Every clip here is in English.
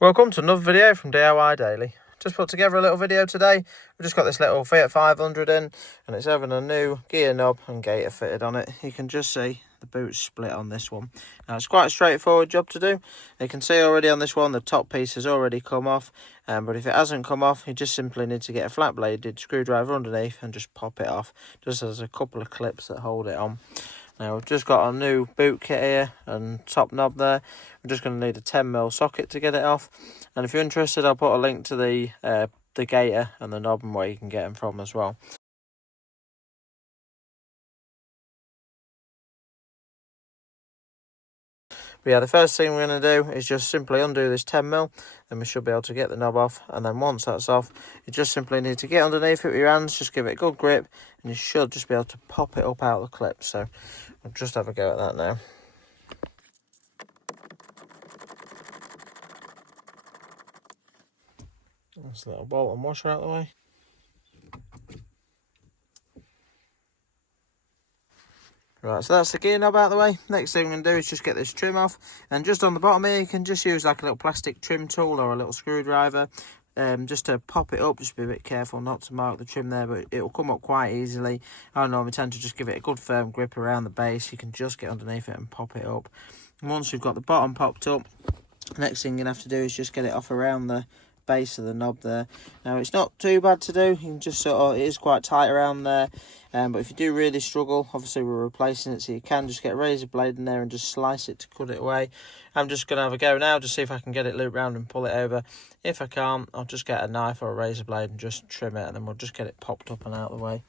Welcome to another video from DIY Daily. Just put together a little video today. We've just got this little Fiat 500 in, and it's having a new gear knob and gaiter fitted on it. You can just see the boot's split on this one. Now it's quite a straightforward job to do. You can see already on this one the top piece has already come off, but if it hasn't come off, you just simply need to get a flat bladed screwdriver underneath and just pop it off. Just as a couple of clips that hold it on. Now we've just got our new boot kit here and top knob there. We're just going to need a 10mm socket to get it off. And if you're interested, I'll put a link to the gaiter and the knob and where you can get them from as well. But yeah, the first thing we're going to do is just simply undo this 10mm, then we should be able to get the knob off. And then once that's off, you just simply need to get underneath it with your hands, just give it a good grip, and you should just be able to pop it up out of the clip. So we'll just have a go at that now. That's a little bolt and washer out of the way. Right, so that's the gear knob out of the way. Next thing we're going to do is just get this trim off. And just on the bottom here, you can just use like a little plastic trim tool or a little screwdriver. Just to pop it up. Just be a bit careful not to mark the trim there, but it will come up quite easily. I normally tend to just give it a good firm grip around the base. You can just get underneath it and pop it up. And once you've got the bottom popped up, next thing you're going to have to do is just get it off around the base of the knob there. Now it's not too bad to do, you can just it is quite tight around there, but if you do really struggle, obviously we're replacing it, so you can just get a razor blade in there and just slice it to cut it away. I'm just going to have a go now to see if I can get it looped round and pull it over. If I can't, I'll just get a knife or a razor blade and just trim it, and then we'll just get it popped up and out of the way.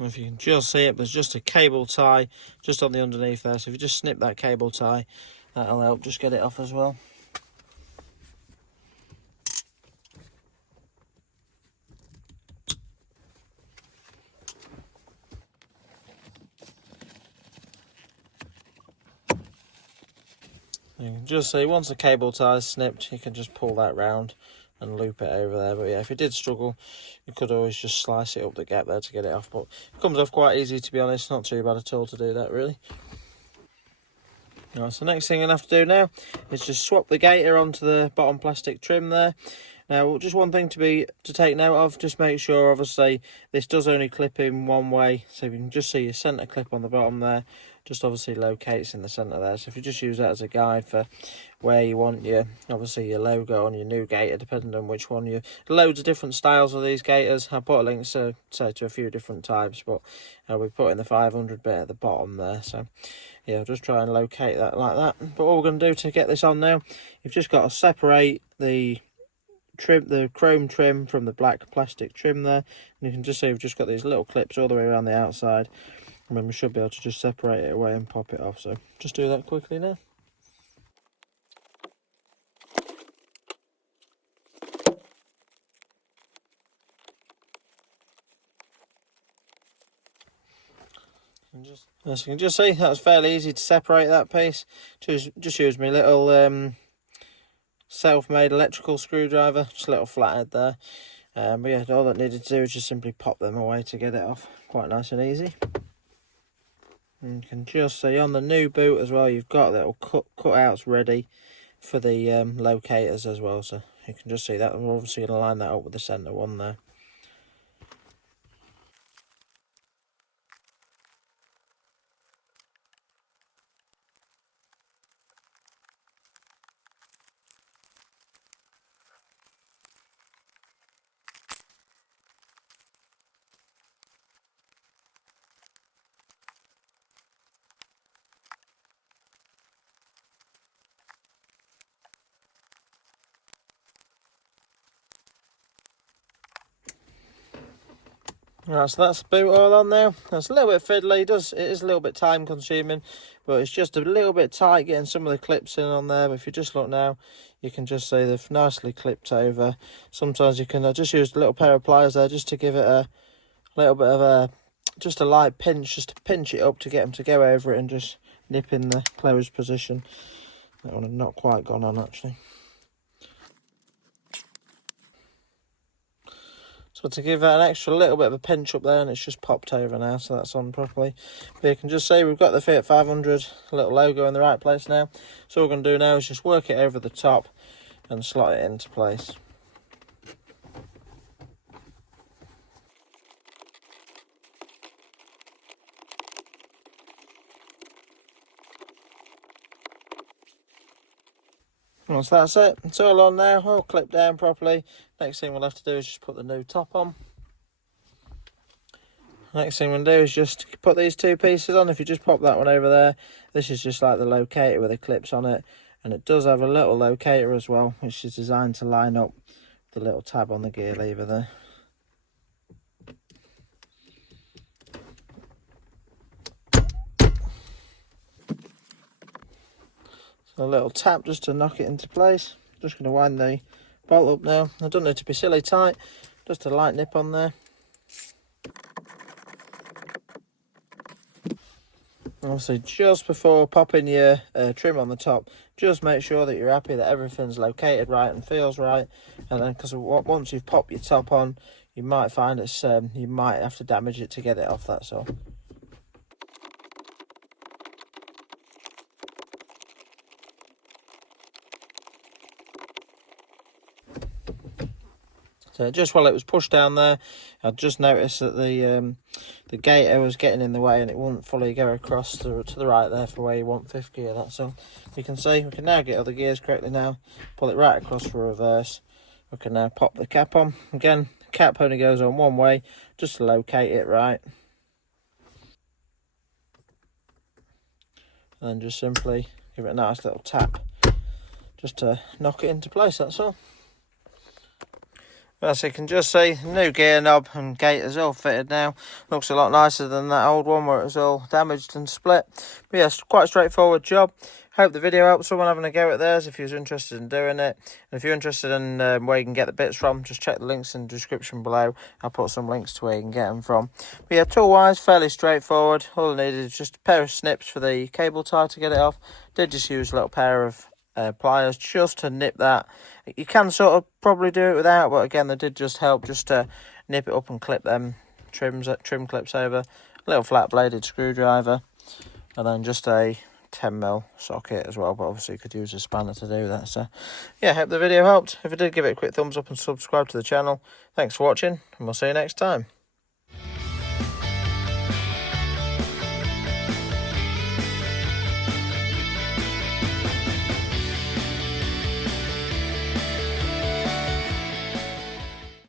If you can just see it, there's just a cable tie just on the underneath there, so if you just snip that cable tie, that'll help just get it off as well. You can just see once the cable tie is snipped, you can just pull that round and loop it over there. But yeah, if you did struggle, you could always just slice it up the gap there to get it off, but it comes off quite easy, to be honest. Not too bad at all to do that, really. Right, so next thing I'm going to have to do now is just swap the gaiter onto the bottom plastic trim there. Now, just one thing to take note of, just make sure, obviously, this does only clip in one way. So if you can just see your centre clip on the bottom there, just obviously locates in the centre there. So if you just use that as a guide for where you want your logo on your new gaiter, depending on which one loads of different styles of these gaiters. I'll put a link to a few different types, but we put in the 500 bit at the bottom there. So yeah, I'll just try and locate that like that. But what we're going to do to get this on now, you've just got to separate the chrome trim from the black plastic trim there, and you can just see we've just got these little clips all the way around the outside, and then we should be able to just separate it away and pop it off. So just do that quickly now. As you can just see, that was fairly easy to separate that piece. Just use my little self-made electrical screwdriver, just a little flathead there. But yeah, all that needed to do is just simply pop them away to get it off. Quite nice and easy. And you can just see on the new boot as well, you've got little cutouts ready for the locators as well. So you can just see that. We're obviously going to line that up with the centre one there. Right, so that's the boot all on now. That's a little bit fiddly. It is a little bit time consuming, but it's just a little bit tight getting some of the clips in on there. But if you just look now, you can just see they've nicely clipped over. Sometimes you can just use a little pair of pliers there just to give it a little bit of just a light pinch, just to pinch it up to get them to go over it and just nip in the closed position. That one had not quite gone on actually. So to give that an extra little bit of a pinch up there, and it's just popped over now, so that's on properly. But you can just see we've got the Fiat 500 little logo in the right place now. So all we're going to do now is just work it over the top and slot it into place. Once that's it, it's all on now, all clipped down properly. Next thing we'll have to do is just put the new top on. Next thing we'll do is just put these two pieces on. If you just pop that one over there, this is just like the locator with the clips on it. And it does have a little locator as well, which is designed to line up the little tab on the gear lever there. So a little tap just to knock it into place. Just going to wind the bolt up now. I don't need it to be silly tight, just a light nip on there. Obviously, just before popping your trim on the top, just make sure that you're happy that everything's located right and feels right. And then, because once you've popped your top on, you might find it's you might have to damage it to get it off. That's all. So just while it was pushed down there, I just noticed that the gaiter was getting in the way and it wouldn't fully go across to the right there for where you want fifth gear. That's all. You can see we can now get all the gears correctly now, pull it right across for reverse. We can now pop the cap on. Again, the cap only goes on one way, just to locate it right. And then just simply give it a nice little tap, just to knock it into place, that's all. As you can just see, new gear knob and gaiter's all fitted now. Looks a lot nicer than that old one where it was all damaged and split. But yes, quite a straightforward job. Hope the video helped someone having a go at theirs if you're interested in doing it. And if you're interested in where you can get the bits from, just check the links in the description below. I'll put some links to where you can get them from. But yeah, tool-wise, fairly straightforward. All I needed is just a pair of snips for the cable tie to get it off. Did just use a little pair of pliers just to nip that. You can sort of probably do it without, but again, they did just help just to nip it up and clip them trim clips over. A little flat bladed screwdriver, and then just a 10mm socket as well, but obviously you could use a spanner to do that. So yeah, hope the video helped. If it did, give it a quick thumbs up and subscribe to the channel. Thanks for watching, and we'll see you next time.